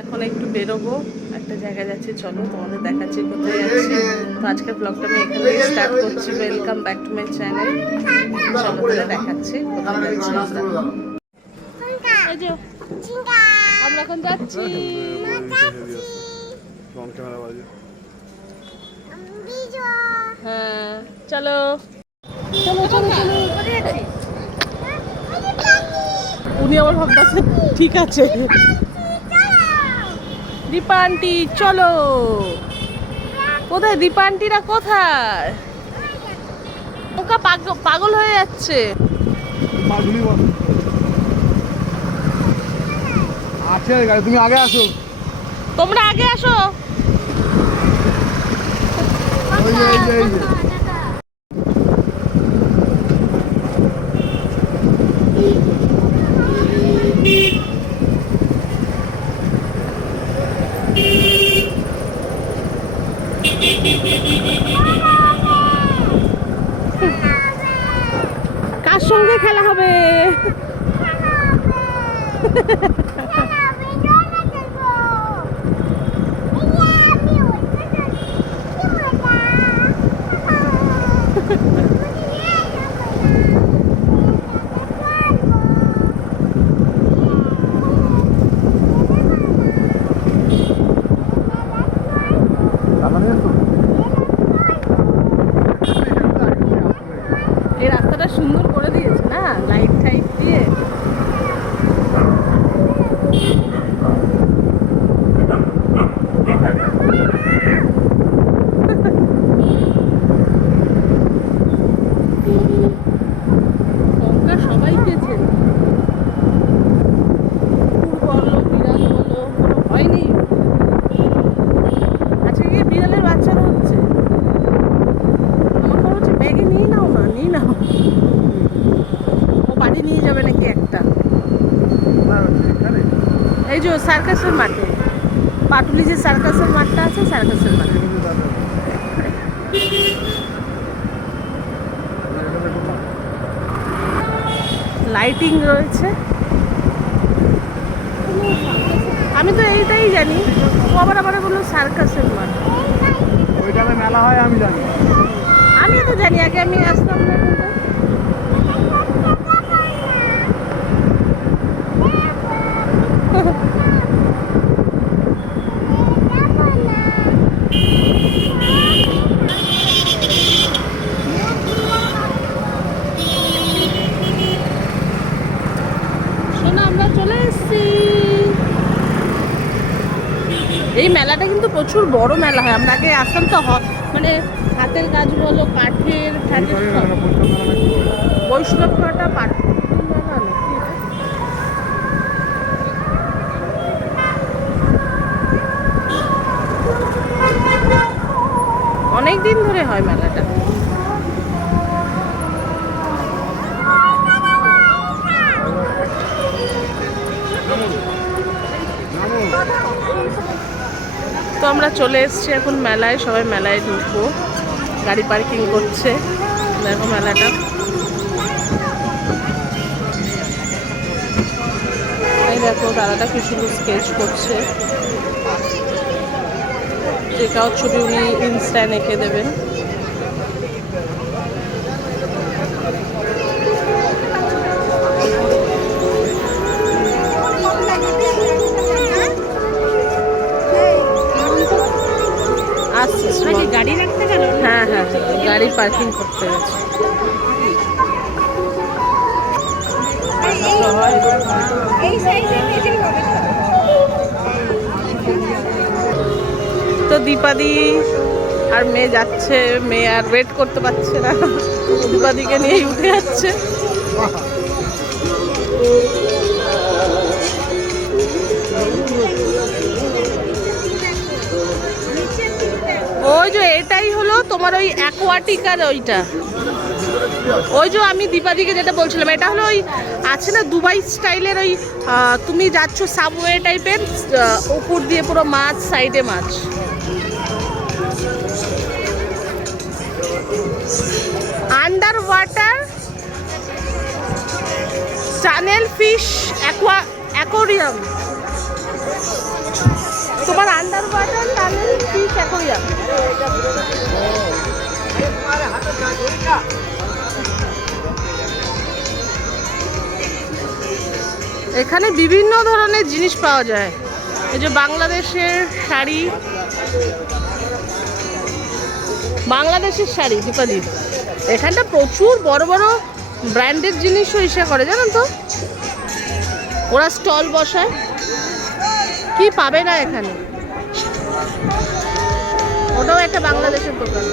এখন একটু বেরোবো, একটা জায়গায় যাচ্ছি, চলো তোমাদের দেখাচ্ছি কোথায় যাচ্ছি। তো আজকের ব্লগটা আমি এখান স্টার্ট করছি welcome back to my channel চলো তাহলে দেখাচ্ছি কোথায় যাচ্ছি আমরা। এখন যাচ্ছি। হ্যাঁ চলো। উনি আবার ভাবতেছে, ঠিক আছে। দীপা আন্টি চলো। কোথায়? দীপান্তিরা কোথায়? ওকা পাগ- পাগল হয়ে যাচ্ছে। আছে তুমি আগে আসো। তোমরা আগে আসো ওই যে এই যে এই যে কার সঙ্গে খেলা হবে টাকা নিয়ে এসো এই রাস্তাটা সুন্দর করে দিয়েছে না? লাইট টাইট দিয়ে লঙ্কা সবাইকে চেনে কুকুর বলো বিড়াল বলো কোনো ভয় নেই আজকে গিয়ে বিড়ালের বাচ্চারা হচ্ছে আমার খবর হচ্ছে ব্যাগে নিয়ে নাও না নিয়ে নাও ও বাড়ি নিয়ে যাবে নাকি একটা এই যে সার্কাসের মাঠে পাটুলি যে সার্কাসের মাঠটা আছে সার্কাসের মাঠে। লাইটিং রয়েছে। আমি তো এইটাই জানি ও আবার আবার বলল সার্কাসের মাঠ। ওইটাতে মেলা হয় আমি জানি। আমি তো জানি আগে আমি আসতাম না কিন্তু। শোনো আমরা চলে এসেছি এই মেলাটা কিন্তু প্রচুর বড় মেলা হয় আমরা আগে আসতাম তো মানে হাতের কাজ বলো, কাঠের। বৈষ্ণব কাটা পাট চলে এসছি এখন মেলায়, সবাই মেলায় ঢুকবো। গাড়ি পার্কিং করছে। দেখো মেলাটা। এই দেখো, দাদাটা কি সুন্দর স্কেচ করছে। যে কাউ ছবি উনি ইনস্টায় এঁকে দেবেন। পার্কিং করতে গেছে তো দীপাদি আর মেয়ে যাচ্ছে, মেয়ে আর ওয়েট করতে পারছে না। দীপাদিকে নিয়ে উঠে যাচ্ছে। যে এটাই হলো তোমার ওই অ্যাকোয়াটিকার ওইটা। ওই যে আমি দীপাদিকে যেটা বলছিলাম, এটা হলো ওই আছে না দুবাই স্টাইলের ওই তুমি যাচ্ছ সাবওয়ে টাইপের উপর দিয়ে পুরো মাছ সাইডে মাছ। Under water tunnel fish aqua aquarium under water tunnel fish aquarium এখানে বিভিন্ন ধরনের জিনিস পাওয়া যায়। এই যে বাংলাদেশের শাড়ি। বাংলাদেশের শাড়ি দীপাদি এখানটা প্রচুর বড় বড় ব্র্যান্ডেড জিনিসও ইসে করে, জানেন তো? ওরা স্টল বসায়। কি পাবে না এখানে? ওটাও একটা বাংলাদেশের দোকান।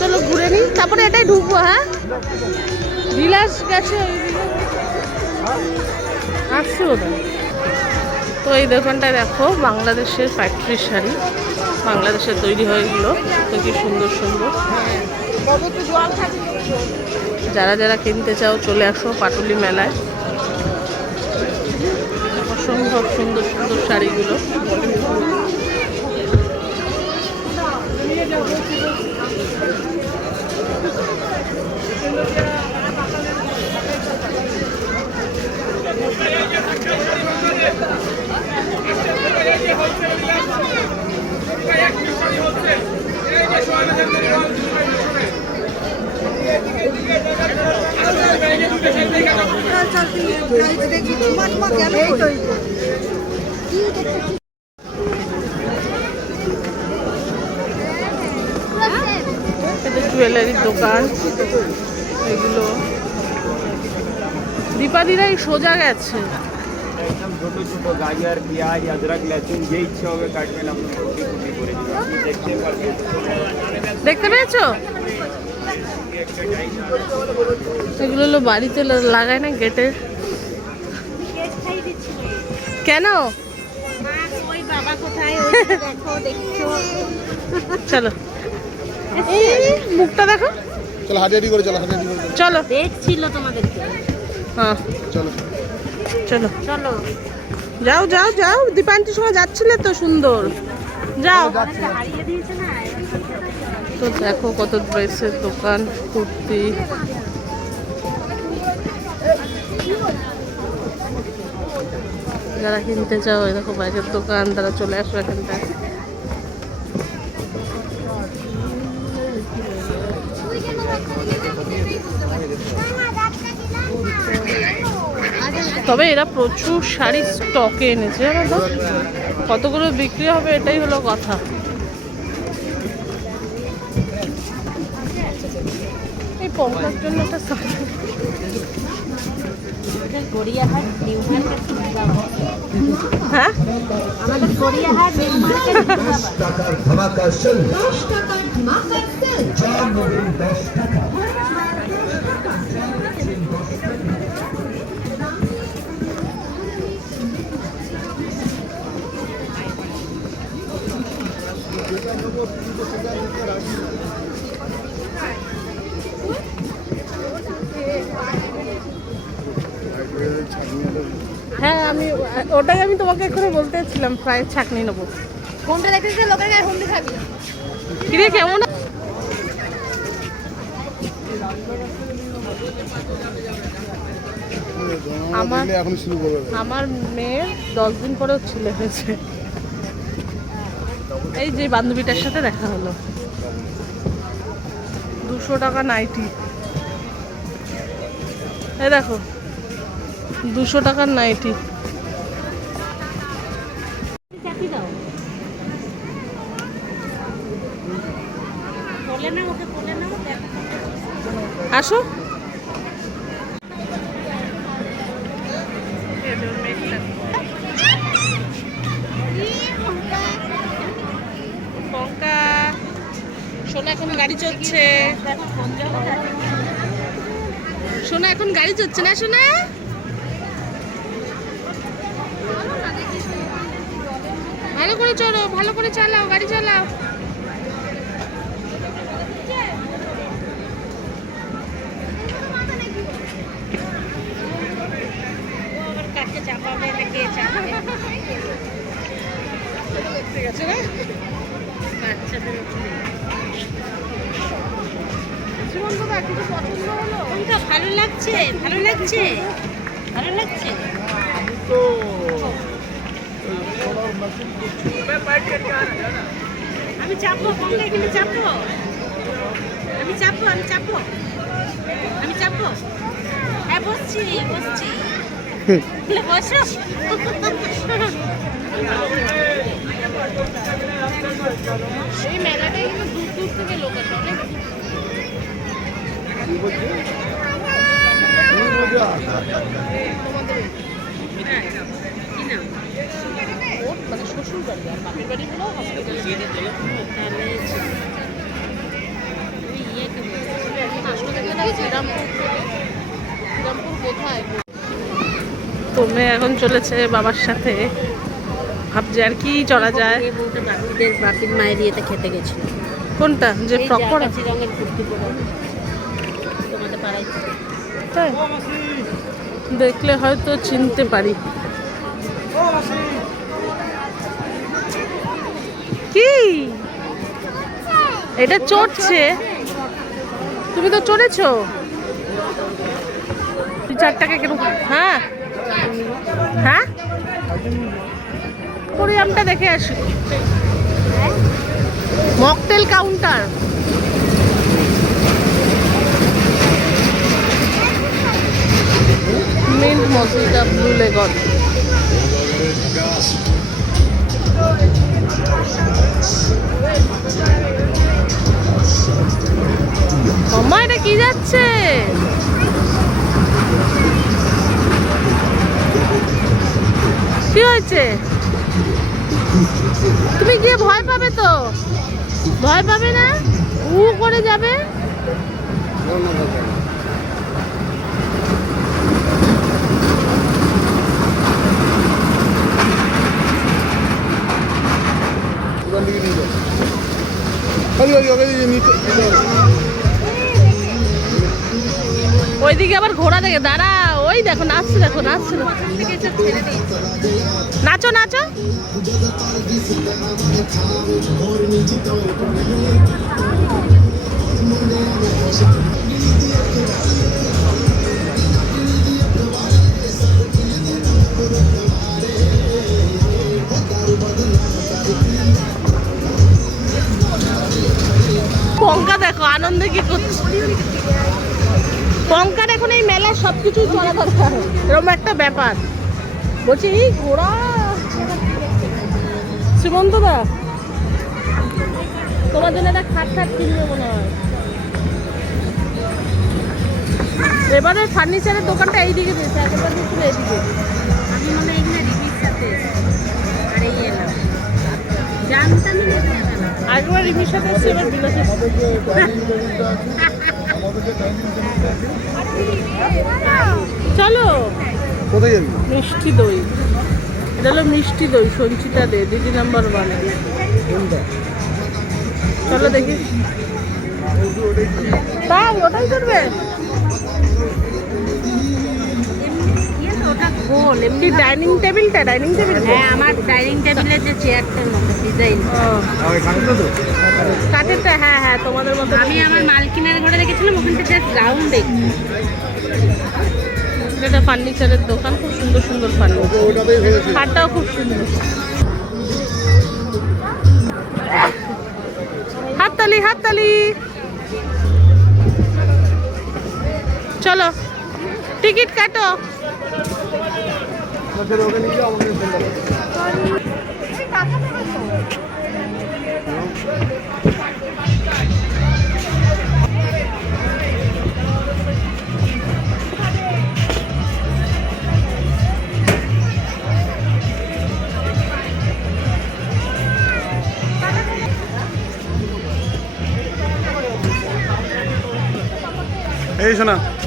চলো ঘুরে নিই, তারপরে এটাই ঢুকবো হ্যাঁ? বিলাস গেছে আসছে ওটা তো এই দোকানটায় দেখো, বাংলাদেশের ফ্যাক্টরি শাড়ি। বাংলাদেশের তৈরি হয়েগুলো তো কি সুন্দর সুন্দর। যারা যারা কিনতে চাও, চলে আসো পাটুলি মেলায়। অসম্ভব সুন্দর সুন্দর শাড়িগুলো। এটা জুয়েলারির দোকান এগুলো। দীপাদিরাই সোজা গেছে। একদম ছোট ছোট গাজর পেঁয়াজ অদরক লসুন যে ইচ্ছা হবে কাটবেন আপনি দেখতে পেয়েছ? এগুলো হলো বাড়িতে লাগায় না দিচ্ছিল কেন? মা ওই বাবা কোথায় ওই যে দেখো। দেখছ চলো মুখটা দেখো চলো করে চলো। হাটিয়াটি করে চলো দেখছিল তোমাদেরকে। হ্যাঁ। চলো। চলো। চলো। যাও যাও যাও। দীপান্তির সময় যাচ্ছিলে তো সুন্দর। যাও। হারিয়ে দিয়েছে না? তো দেখো কত ড্রেসের দোকান, কুর্তি। যারা কিনতে চাও দেখো বাইরের দোকান, তারা চলে আসো এখানটায় তবে এরা প্রচুর শাড়ি স্টকে এনেছে কতগুলো বিক্রি হবে, এটাই হলো কথা। পঙ্কার জন্য একটা গড়িয়াহাট নিউ মার্কেট হ্যাঁ? আমাদের গড়িয়াহাট নিউ মার্কেট টাকার ধামাকা সেল। দশ টাকার ধামাকা সেল। যা নেবেন দশ টাকা। হ্যাঁ আমি ওটাই আমি তোমাকে এক্ষুনি বলতে ছিলাম প্রায় ছাকনি নেব। কোনটা দেখতেছে লোকের গায়ে হুমড়ি খাবি কিরে কেমন? আমার- এখন শুরু করবে আমার মেয়ের দশ দিন পরেও ছেলে হয়েছে। এই যে বান্ধবীটার সাথে দেখা হলো। দুশো টাকা নাইটি। এই দেখো দুশো টাকার নাইটি। আসো। সোনা এখন গাড়ি চলছে এখন গাড়ি না সোনা? ভালো করে চলো ভালো করে চালাও গাড়ি চালাও। কাকে চাপাবে না কে চাপাবে ঠিক আছে না বাচ্চাদের উপরে। জীবন দাদা কিছু পছন্দ হলো কোনটা ভালো লাগছে ভালো লাগছে ভালো লাগছে তো আমি চাপবো গঙ্গা এখানে চাপবো। আমি চাপবো আমি চাপবো। আমি চাপবো। হ্যাঁ বসছি বসছি। বসো। এই মেলাটাই কিন্তু দূর দূর থেকে লোক আসে, অনেক মানে শ্বশুর বাড়ি আর বাপের বাড়ি হলো হসপিটালে তুমি এখন চলেছে বাবার সাথে। ভাবছে আর কি চলা যায়। বাপির মায়ের ইয়েতে খেতে গেছিল। কোনটা? যে এই ফ্রক রঙের কুর্তি পরে। তোমাদের পাড়ায় তাই? দেখলে হয়তো চিনতে পারি। কি? এটা চড়ছে। তুমি তো চড়েছো। দুই চার টাকা কেন হ্যাঁ। হ্যাঁ? কোরিয়ামটা দেখে আসি। Mocktail counter. Mint mojito blue lagoon. মাম্মা এটা কি যাচ্ছে? কি হয়েছে? তুমি গিয়ে ভয় পাবে তো। ভয় পাবে না? উ করে যাবে ওখান থেকে নিয়ে যাও ওই ওই ওকে দিয়ে নিতে নিতে হবে। ওইদিকে আবার ঘোড়া দেখে দাঁড়া ওই দেখো নাচছে দেখো নাচছে। নাচো নাচো পঙ্কা দেখো, আনন্দে কি করছে? পঙ্কার এখন এই মেলায় সব কিছুই চলা দরকার। এরকম একটা ব্যাপার। বলছি, এই ঘোড়া শ্রীমন্ত দা, তোমার জন্য একটা খাট খাট কিনবে মনে হয়। এবারে ফার্নিচারের দোকানটা এইদিকে দিয়েছে এতটা দিয়েছিল এইদিকে। আমি মনে হয় এখানে রিমির সাথে আর এই এলাম জানতামই না। আগেবার রিমির সাথে এসেছি এবার আছে চলো। কোথায় যাবি? মিষ্টি দই। এটা হলো মিষ্টি দই সঞ্চিতা দে দিদি নাম্বার ওয়ান। চলো দেখি। তাই ওটাই করবে? গোল এমনি ডাইনিং টেবিলটা ডাইনিং টেবিল হ্যাঁ আমার ডাইনিং টেবিলের যে চেয়ারটার মতো ডিজাইন কাঠেরটা হ্যাঁ হ্যাঁ তোমাদের মতো আমি আমার মালকিনের ঘরে দেখেছিলাম ওখানটা জাস্ট রাউন্ড দেখি এটা ফার্নিচারের দোকান খুব সুন্দর সুন্দর ফার্নিচার। খাটটাও খুব সুন্দর। হাততালি হাততালি। চলো টিকিট কাটো। যাও আমাকে ফোন করো। এই শোনা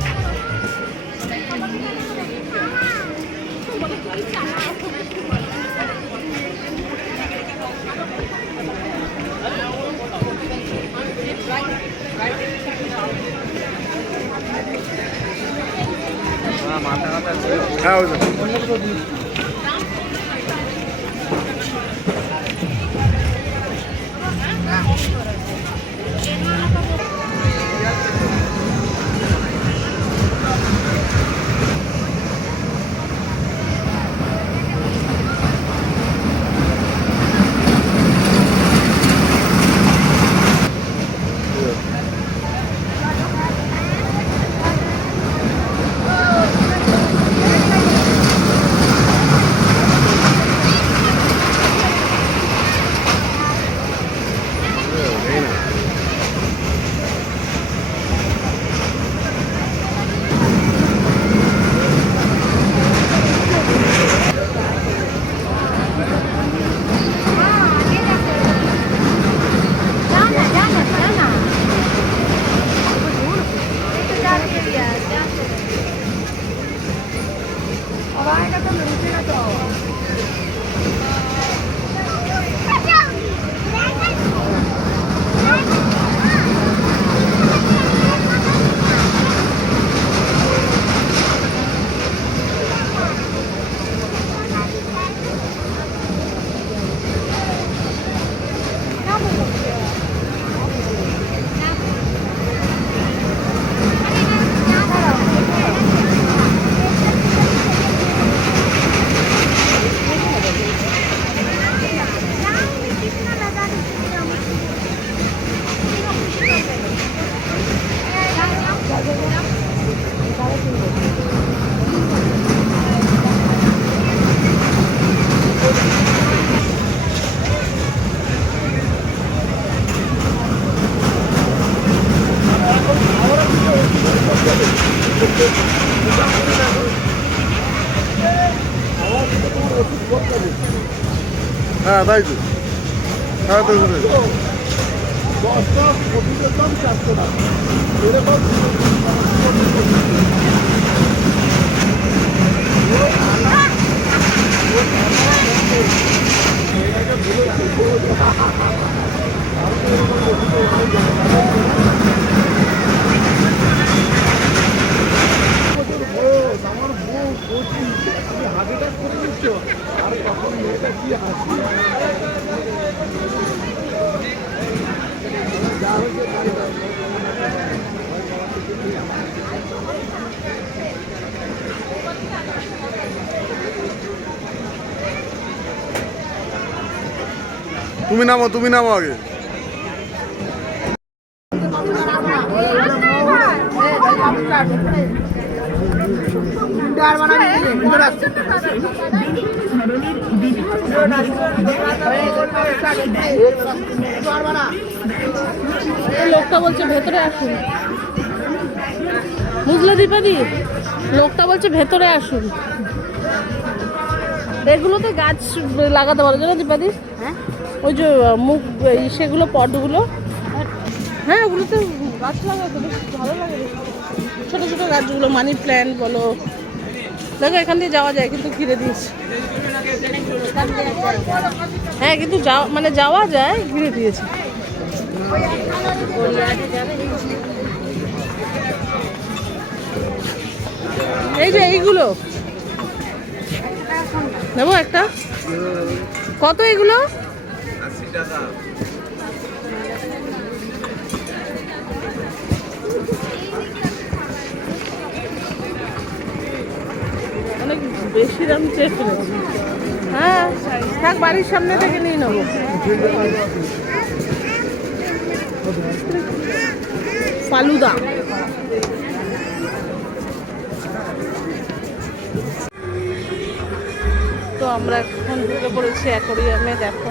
হ্যাঁ তাই তো। হ্যাঁ তো দশটা ওষুধের দাম চারশো তুমি নামো তুমি নামো আগে। বলছে ভেতরে আসুন। বুঝলে দীপাদি লোকটা বলছে ভেতরে আসুন। এগুলোতে গাছ লাগাতে পারো না দীপাদি হ্যাঁ? ওই যে মুখ সেগুলো পটগুলো। হ্যাঁ ওগুলোতে গাছ লাগাতে ভালো লাগে। ছোট ছোট গাছগুলো মানি প্ল্যান্ট বলো। দেখো এখান দিয়ে যাওয়া যায় কিন্তু ঘিরে দিয়েছে। হ্যাঁ কিন্তু যাওয়া মানে যাওয়া যায় ঘিরে দিয়েছে। এই যে এইগুলো। নেব একটা? কত এগুলো? অনেক বেশি দাম চেয়ে ফেলেছি হ্যাঁ থাক, বাড়ির সামনে থেকে নিয়ে নেব। ফালুদা। তো আমরা এখন ঢুকে পড়েছি অ্যাকোরিয়ামে দেখো।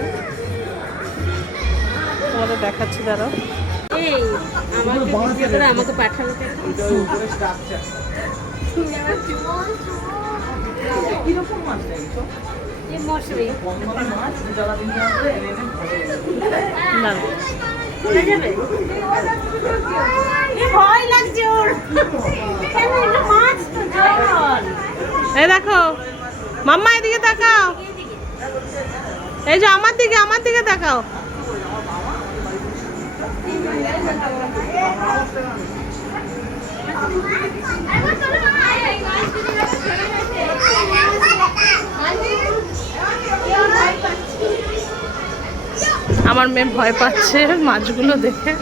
তোমাদের দেখাচ্ছি দাঁড়াও। এই আমাকে না চলে যাবে? এ ভয় লাগছে ওর। মাছ তো? জল এই দেখো মাম্মা এদিকে তাকাও। এই যে আমার দিকে আমার দিকে তাকাও। আমার মেয়ে ভয় পাচ্ছে মাছগুলো দেখে।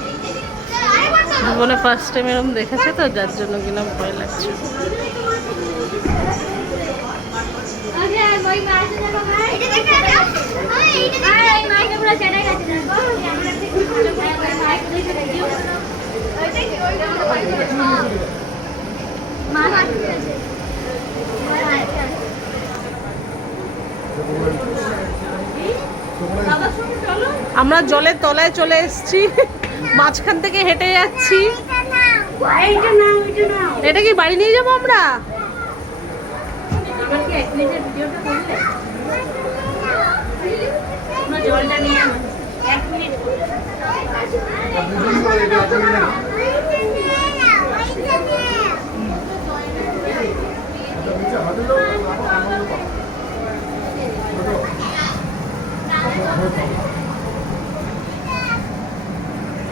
জীবনে ফার্স্ট টাইম এরকম দেখেছে তো, যার জন্য কিনা ভয় লাগছে। আমরা জলের তলায় চলে এসছি। মাঝখান থেকে হেঁটে যাচ্ছি। এটা কি বাড়ি নিয়ে যাব আমরা? জলটা নিয়ে এক মিনিট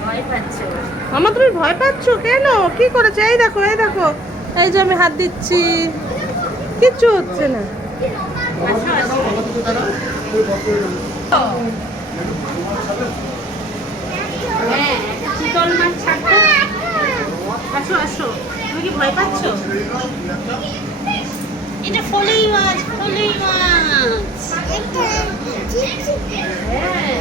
ভয় পাচ্ছে ও। মামা তুমি ভয় পাচ্ছ কেন? কি করেছে? এই দেখো এই দেখো। এই যে আমি হাত দিচ্ছি। কিচ্ছু হচ্ছে না। হ্যাঁ চিতল মাছ ছাড়তে আসো আসো। কি ভয় পাচ্ছ হ্যাঁ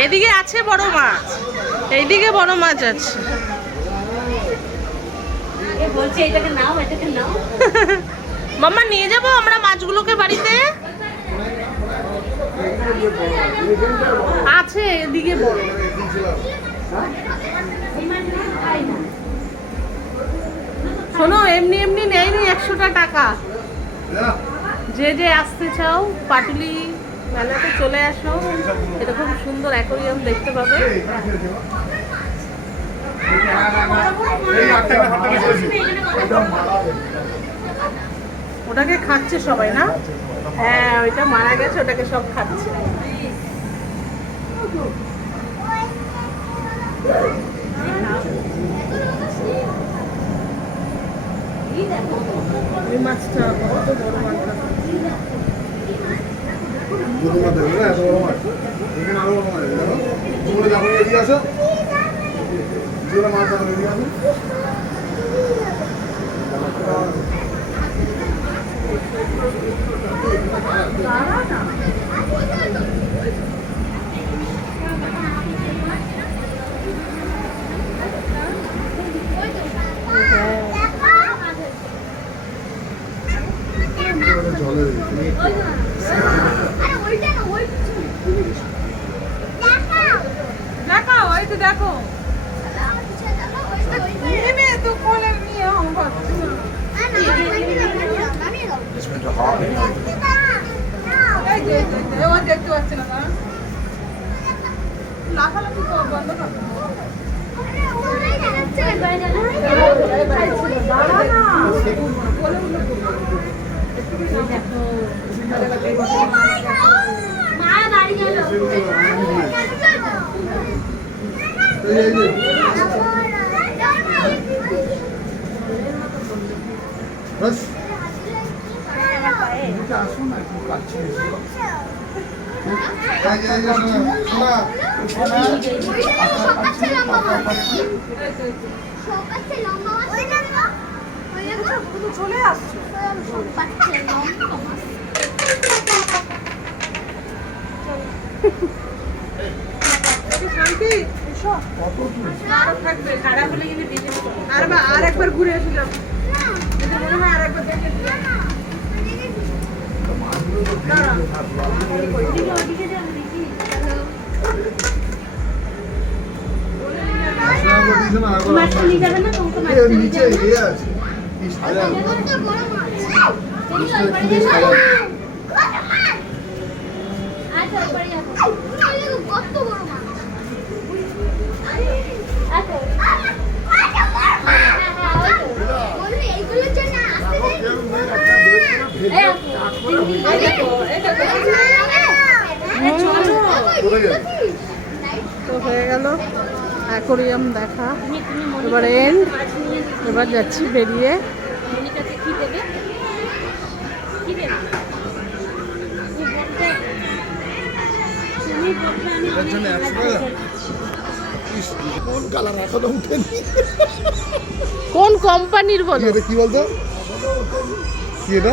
এইদিকে আছে বড় মাছ। এইদিকে বড় মাছ আছে। এ বলছে এটাকে নাও এটাকে নাও। মাম্মা নিয়ে যাব আমরা মাছগুলোকে বাড়িতে? আছে এদিকে বড়। শোনো এমনি এমনি নেয়নি একশোটা টাকা। যে যে আসতে চাও, পাটুলি মেলাতে চলে আসো। এরকম সুন্দর অ্যাকোরিয়াম দেখতে পাবে। ওটাকে খাচ্ছে সবাই, না? হ্যাঁ ওইটা মারা গেছে, ওটাকে সব খাচ্ছে। মাছটা কত বড় ಮಾತಾಡೋದು বাস এদিকে আসো না একটু কাছে এসো। এই যে, এই যে, শোনা। চলে আসছো। শান্তি এসো। থাকবে। খারাপ হলে কিন্তু আর বা আর একবার ঘুরে এসে যাব যদি মনে হয় আর একবার দেখে দিও। শোনা করে দিয়েছ মাছটা নিয়ে যাবে না? তোমাকে মাছটা নিয়ে যাবে তো হয়ে গেল অ্যাকোরিয়াম দেখা। এবার এন্ড এবার যাচ্ছি বেরিয়ে মনিকাকে কি দেবে কি দেবে ও বলতে তুমি বলবে আমি এটার জন্য একশো টাকা ইস, কোন কালার এখনও কোন কোম্পানির বলো কি বলতো? কি এটা?